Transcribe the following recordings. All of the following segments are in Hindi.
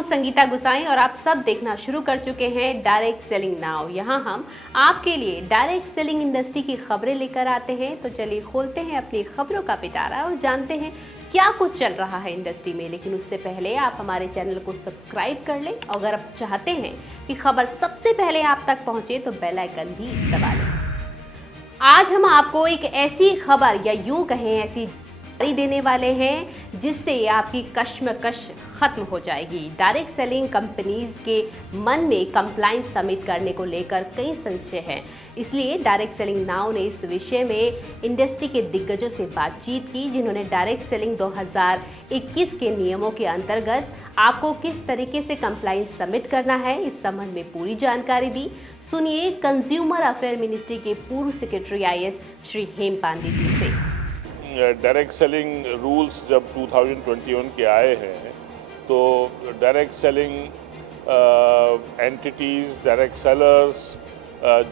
हूँ संगीता गुसाई और आप सब देखना शुरू कर चुके हैं डायरेक्ट सेलिंग नाउ। यहाँ हम आपके लिए डायरेक्ट सेलिंग इंडस्ट्री की खबरें लेकर आते हैं। तो चलिए खोलते हैं अपनी खबरों का पिटारा और जानते हैं क्या कुछ चल रहा है इंडस्ट्री में। लेकिन उससे पहले आप हमारे चैनल को सब्सक्राइब कर लें। अगर आप चाहते हैं कि खबर सबसे पहले आप तक पहुंचे तो बेल आइकन भी दबा लें। आज हम आपको एक ऐसी खबर या यूं कहें ऐसी देने वाले हैं जिससे आपकी कश्मकश खत्म हो जाएगी। डायरेक्ट सेलिंग कंपनीज के मन में कंप्लायंस सबमिट करने को लेकर कई संशय हैं, इसलिए डायरेक्ट सेलिंग नाउ ने इस विषय में इंडस्ट्री के दिग्गजों से बातचीत की, जिन्होंने डायरेक्ट सेलिंग 2021 के नियमों के अंतर्गत आपको किस तरीके से कंप्लायंस सबमिट करना है, इस संबंध में पूरी जानकारी दी। सुनिए कंज्यूमर अफेयर मिनिस्ट्री के पूर्व सेक्रेटरी IAS श्री हेम पांडे जी से। डायरेक्ट सेलिंग रूल्स जब 2021 के आए हैं तो direct selling entities, direct sellers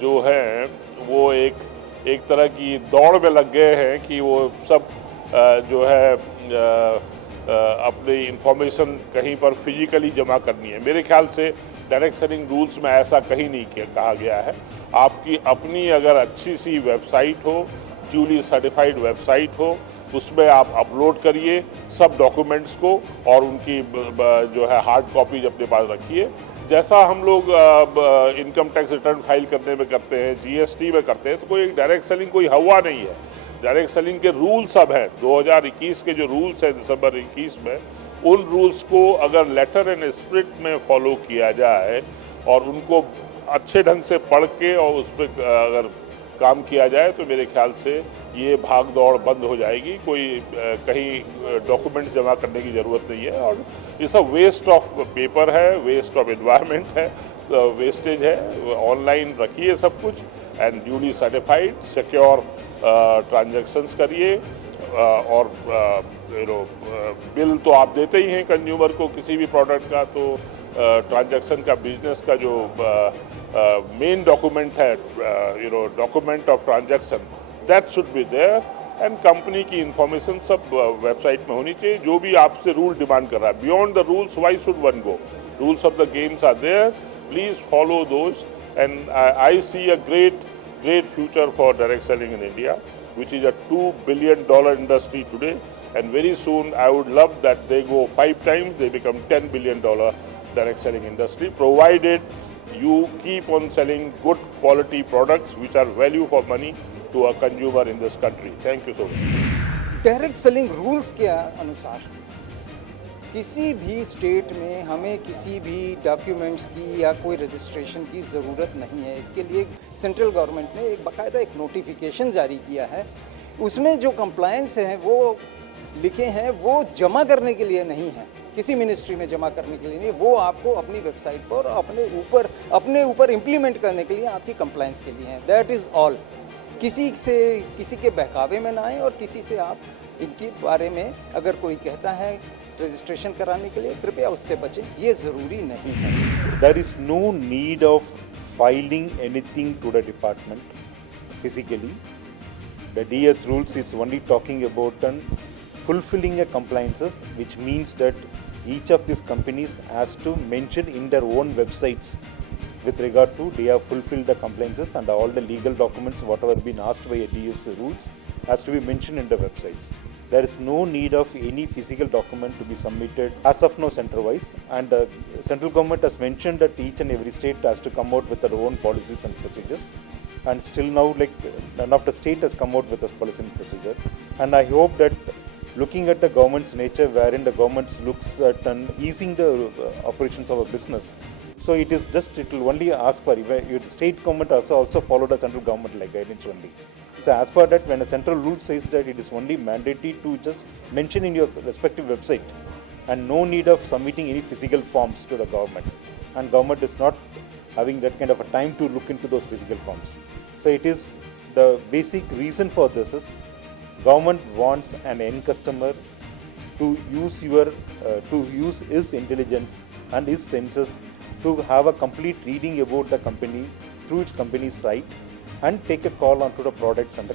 जो हैं वो एक तरह की दौड़ में लग गए हैं कि वो सब जो है अपनी इंफॉर्मेशन कहीं पर फिजिकली जमा करनी है। मेरे ख्याल से डायरेक्ट सेलिंग रूल्स में ऐसा कहीं नहीं कहा गया है। आपकी अपनी अगर अच्छी सी वेबसाइट हो, ड्यूली सर्टिफाइड वेबसाइट हो, उसमें आप अपलोड करिए सब डॉक्यूमेंट्स को और उनकी जो है हार्ड कॉपीज अपने पास रखिए। जैसा हम लोग इनकम टैक्स रिटर्न फाइल करने में करते हैं, GST में करते हैं, तो कोई डायरेक्ट सेलिंग कोई हवा नहीं है। डायरेक्ट सेलिंग के रूल्स अब हैं 2021 के जो रूल्स हैं दिसंबर 21 में, उन रूल्स को अगर लेटर एंड स्पिरिट में फॉलो किया जाए और उनको अच्छे ढंग से पढ़ के और उस पर अगर काम किया जाए तो मेरे ख्याल से ये भाग दौड़ बंद हो जाएगी। कोई कहीं डॉक्यूमेंट्स जमा करने की ज़रूरत नहीं है और ये सब वेस्ट ऑफ पेपर है, वेस्ट ऑफ एनवायरनमेंट है, वेस्टेज है। ऑनलाइन रखिए सब कुछ and duly certified secure transactions करिए और बिल तो आप देते ही हैं कंज्यूमर को किसी भी प्रोडक्ट का, तो ट्रांजैक्शन का बिजनेस का जो मेन डॉक्यूमेंट है document of transaction, that should be there and company की इंफॉर्मेशन सब वेबसाइट में होनी चाहिए। जो भी आपसे रूल डिमांड कर रहा है, beyond the rules why should one go, rules of the games are there, please follow those and I see a great future for direct selling in India, which is a $2 billion industry today, and very soon I would love that they go 5 times, they become $10 billion direct selling industry, provided you keep on selling good quality products which are value for money to a consumer in this country. Thank you so much. Direct selling rules के अनुसार किसी भी स्टेट में हमें किसी भी डॉक्यूमेंट्स की या कोई रजिस्ट्रेशन की ज़रूरत नहीं है। इसके लिए सेंट्रल गवर्नमेंट ने एक बाकायदा एक नोटिफिकेशन जारी किया है। उसमें जो कंप्लायंस हैं वो लिखे हैं, वो जमा करने के लिए नहीं है, किसी मिनिस्ट्री में जमा करने के लिए नहीं, वो आपको अपनी वेबसाइट पर अपने ऊपर इम्प्लीमेंट करने के लिए आपकी कंप्लायंस के लिए हैं। That is all. किसी के बहकावे में ना आए और किसी से आप इनके बारे में अगर कोई कहता है रजिस्ट्रेशन कराने के लिए, कृपया उससे बचें, ये ज़रूरी नहीं है। There is no need of filing anything to the department physically. The DS rules is only talking about fulfilling a compliances, which means that each of these companies has to mention in their own websites with regard to they have fulfilled the compliances and all the legal documents whatever been asked by a DS rules has to be mentioned in the websites. There is no need of any physical document to be submitted as of now center-wise, and the central government has mentioned that each and every state has to come out with their own policies and procedures, and still now none of the state has come out with a policy and procedure. And I hope that looking at the government's nature, wherein the government looks at easing the operations of a business, so it will only ask for, the state government also follow the central government like guidance only. So as per that, when a central rule says that it is only mandatory to just mention in your respective website and no need of submitting any physical forms to the government, and government is not having that kind of a time to look into those physical forms. So it is the basic reason for this is government wants an end customer to use his intelligence and his senses to have a complete reading about the company through its company's site and take a call onto the products and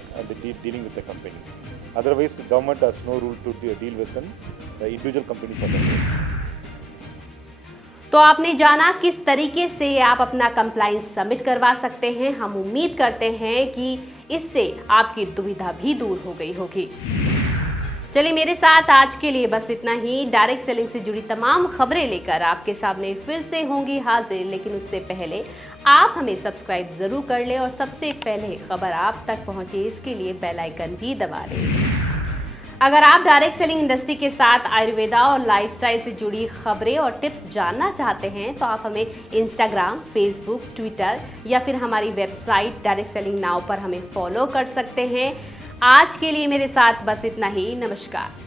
dealing with the company. Otherwise, the government has no rule to deal with them. The individual companies as a whole. तो आपने जाना किस तरीके से आप अपना कंप्लाइंस सबमिट करवा सकते हैं। हम उम्मीद करते हैं कि इससे आपकी दुविधा भी दूर हो गई होगी। चलिए, मेरे साथ आज के लिए बस इतना ही। डायरेक्ट सेलिंग से जुड़ी तमाम खबरें लेकर आपके सामने फिर से होंगी हाजिर, लेकिन उससे पहले आप हमें सब्सक्राइब जरूर कर लें और सबसे पहले खबर आप तक पहुंचे इसके लिए बेल आइकन भी दबा लें। अगर आप डायरेक्ट सेलिंग इंडस्ट्री के साथ आयुर्वेदा और लाइफस्टाइल से जुड़ी खबरें और टिप्स जानना चाहते हैं तो आप हमें इंस्टाग्राम, फेसबुक, ट्विटर या फिर हमारी वेबसाइट डायरेक्ट सेलिंग नाउ पर हमें फॉलो कर सकते हैं। आज के लिए मेरे साथ बस इतना ही। नमस्कार।